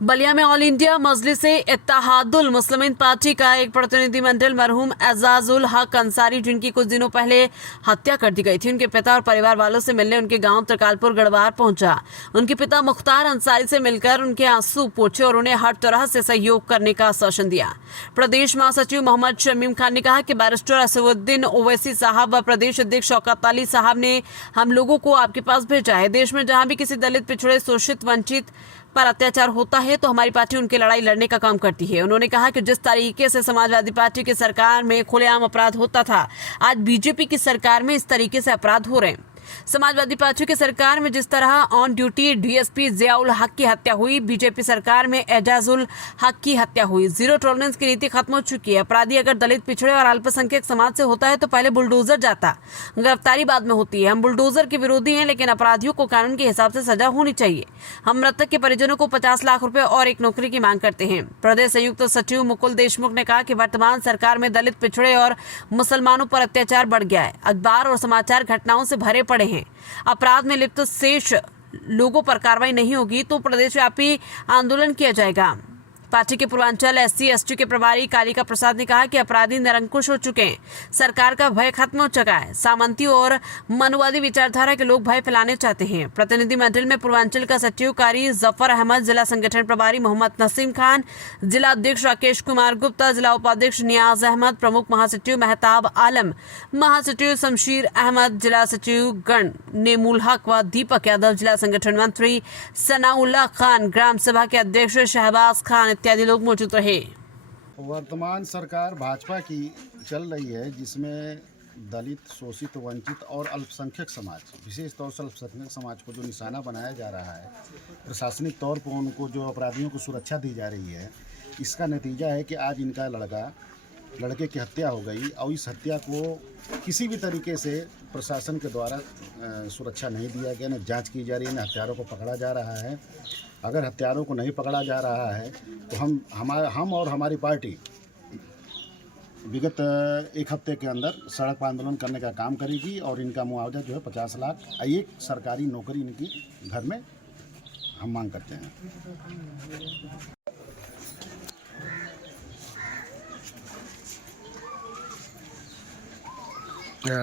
बलिया में all India Majlis-e-Ittehadul मुस्लिमीन party का एक प्रतिनिधिमंडल मरहूम एजाजुल हक अंसारी, जिनकी कुछ दिनों पहले हत्या कर दी गई थी, उनके पिता और परिवार वालों से मिलने उनके गांव तरकालपुर गढ़वार पहुंचा। उनके पिता मुख्तार अंसारी से मिलकर उनके आंसू पोंछे और उन्हें हर तरह से सहयोग करने का आश्वासन दिया। प्रदेश महासचिव मोहम्मद शमीम खान ने कहा कि बैरिस्टर असदुद्दीन ओवैसी साहब व प्रदेश अध्यक्ष शौकत अली साहब ने हम लोगों को आपके पास भेजा है। देश में जहां भी किसी दलित, पिछड़े, शोषित, वंचित पर अत्याचार होता है तो हमारी पार्टी उनकी लड़ाई लड़ने का काम करती है। उन्होंने कहा कि जिस तरीके से समाजवादी पार्टी की सरकार में खुलेआम अपराध होता था, आज बीजेपी की सरकार में इस तरीके से अपराध हो रहे हैं। समाजवादी पार्टी की सरकार में जिस तरह ऑन ड्यूटी डीएसपी जियाउल हक की हत्या हुई, बीजेपी सरकार में एजाजुल हक की हत्या हुई। जीरो टॉलरेंस की नीति खत्म हो चुकी है। अपराधी अगर दलित, पिछड़े और अल्पसंख्यक समाज से होता है तो पहले बुलडोजर जाता, गिरफ्तारी बाद में होती है। हम बुलडोजर के विरोधी हैं, लेकिन अपराधियों को कानून के हिसाब से सजा होनी चाहिए। हम मृतक के परिजनों को 50 लाख रुपए और एक नौकरी की मांग करते हैं। प्रदेश संयुक्त सचिव मुकुल देशमुख ने कहा कि वर्तमान सरकार में दलित, पिछड़े और मुसलमानों पर अत्याचार बढ़ गया है। अखबार और समाचार घटनाओं से भरे पड़े हैं। अपराध में लिप्त शेष लोगों पर कार्रवाई नहीं होगी तो प्रदेशव्यापी आंदोलन किया जाएगा। पार्टी के पूर्वांचल SC/ST के प्रभारी कालिका प्रसाद ने कहा कि अपराधी निरंकुश हो चुके हैं, सरकार का भय खत्म हो चुका है। सामंती और मनुवादी विचारधारा के लोग भय फैलाने चाहते हैं। प्रतिनिधिमंडल में पूर्वांचल का सचिव कारी जफर अहमद, जिला संगठन प्रभारी मोहम्मद नसीम खान, जिला अध्यक्ष राकेश कुमार गुप्ता, जिला उपाध्यक्ष नियाज अहमद, प्रमुख महासचिव मेहताब आलम, महासचिव शमशीर अहमद, जिला सचिव गण नेमुल हक व दीपक यादव, जिला संगठन मंत्री सनाउल्लाह खान, ग्राम सभा के अध्यक्ष शहबाज खान इत्यादि लोग मौजूद रहे। वर्तमान सरकार भाजपा की चल रही है, जिसमें दलित, शोषित, वंचित और अल्पसंख्यक समाज, विशेष तौर से अल्पसंख्यक समाज को जो निशाना बनाया जा रहा है, प्रशासनिक तौर पर उनको जो अपराधियों को सुरक्षा दी जा रही है, इसका नतीजा है कि आज इनका लड़के की हत्या हो गई और इस हत्या को किसी भी तरीके से प्रशासन के द्वारा सुरक्षा नहीं दिया गया, न जांच की जा रही है, न हत्यारों को पकड़ा जा रहा है। अगर हत्यारों को नहीं पकड़ा जा रहा है तो हम और हमारी पार्टी विगत एक हफ्ते के अंदर सड़क पर आंदोलन करने का काम करेगी और इनका मुआवजा जो है 50 लाख, एक सरकारी नौकरी इनकी घर में हम मांग करते हैं।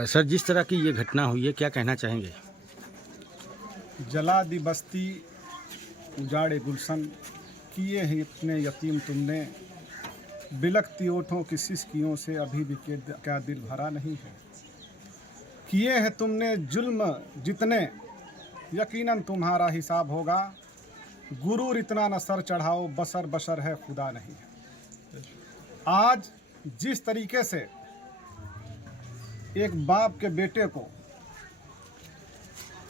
सर, जिस तरह की ये घटना हुई है, क्या कहना चाहेंगे? जला दी बस्ती उजाड़े गुलशन, किए हैं इतने यतीम तुमने, बिलखती ओठों की सिसकियों से अभी भी क्या दिल भरा नहीं है। किए हैं तुमने जुल्म जितने, यकीनन तुम्हारा हिसाब होगा। गुरूर इतना न सर चढ़ाओ, बसर बशर है खुदा नहीं है। आज जिस तरीके से एक बाप के बेटे को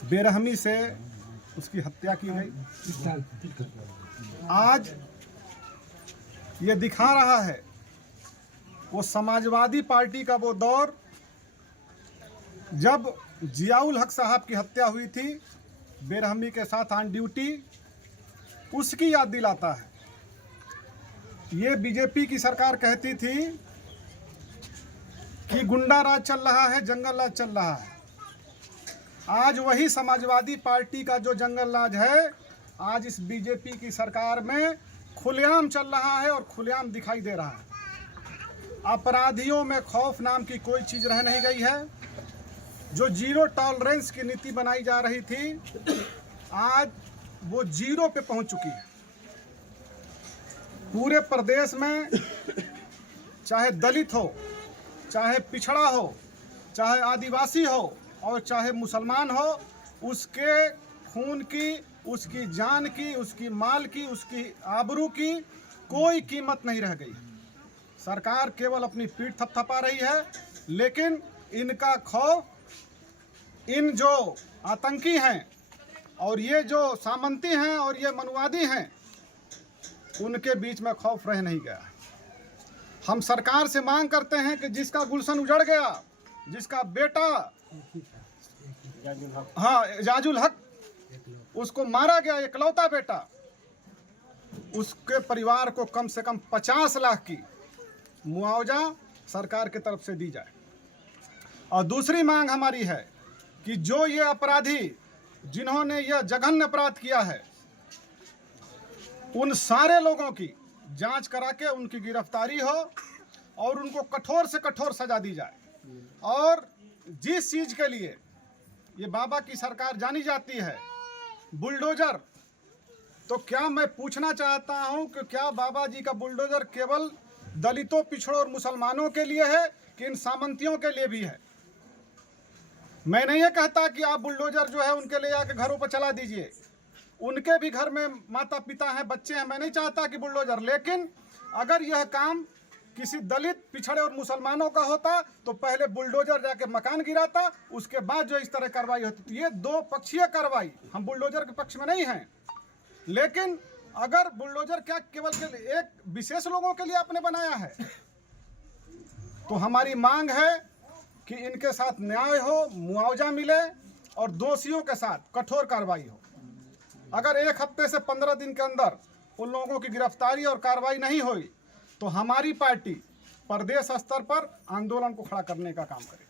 बेरहमी से उसकी हत्या की गई, आज ये दिखा रहा है वो समाजवादी पार्टी का वो दौर जब जियाउल हक साहब की हत्या हुई थी बेरहमी के साथ ऑन ड्यूटी, उसकी याद दिलाता है। ये बीजेपी की सरकार कहती थी कि गुंडा राज चल रहा है, जंगल राज चल रहा है। आज वही समाजवादी पार्टी का जो जंगल राज है, आज इस बीजेपी की सरकार में खुलेआम चल रहा है और खुलेआम दिखाई दे रहा है। अपराधियों में खौफ नाम की कोई चीज़ रह नहीं गई है। जो जीरो टॉलरेंस की नीति बनाई जा रही थी, आज वो जीरो पे पहुंच चुकी है। पूरे प्रदेश में चाहे दलित हो, चाहे पिछड़ा हो, चाहे आदिवासी हो और चाहे मुसलमान हो, उसके खून की, उसकी जान की, उसकी माल की, उसकी आबरू की कोई कीमत नहीं रह गई। सरकार केवल अपनी पीठ थपथपा रही है, लेकिन इनका खौफ इन जो आतंकी हैं और ये जो सामंती हैं और ये मनुवादी हैं, उनके बीच में खौफ रह नहीं गया। हम सरकार से मांग करते हैं कि जिसका गुलशन उजड़ गया, जिसका बेटा एजाजुल हक उसको मारा गया, इकलौता बेटा, उसके परिवार को कम से कम 50 लाख की मुआवजा सरकार की तरफ से दी जाए। और दूसरी मांग हमारी है कि जो ये अपराधी जिन्होंने यह जघन्य अपराध किया है, उन सारे लोगों की जांच करा के उनकी गिरफ्तारी हो और उनको कठोर से कठोर सजा दी जाए। और जिस चीज़ के लिए ये बाबा की सरकार जानी जाती है, बुलडोजर, तो क्या मैं पूछना चाहता हूं कि क्या बाबा जी का बुलडोजर केवल दलितों, पिछड़ों और मुसलमानों के लिए है कि इन सामंतियों के लिए भी है? मैं नहीं ये कहता कि आप बुलडोजर जो है उनके ले जाके घरों पर चला दीजिए, उनके भी घर में माता पिता हैं, बच्चे हैं, मैं नहीं चाहता कि बुलडोजर, लेकिन अगर यह काम किसी दलित, पिछड़े और मुसलमानों का होता तो पहले बुलडोजर जाके मकान गिराता, उसके बाद जो इस तरह कार्रवाई होती। तो ये दो पक्षीय कार्रवाई, हम बुलडोजर के पक्ष में नहीं हैं, लेकिन अगर बुलडोजर क्या केवल के एक विशेष लोगों के लिए आपने बनाया है, तो हमारी मांग है कि इनके साथ न्याय हो, मुआवजा मिले और दोषियों के साथ कठोर कार्रवाई हो। अगर 1 हफ्ते से 15 दिन के अंदर उन लोगों की गिरफ्तारी और कार्रवाई नहीं हुई तो हमारी पार्टी प्रदेश स्तर पर आंदोलन को खड़ा करने का काम करेगी।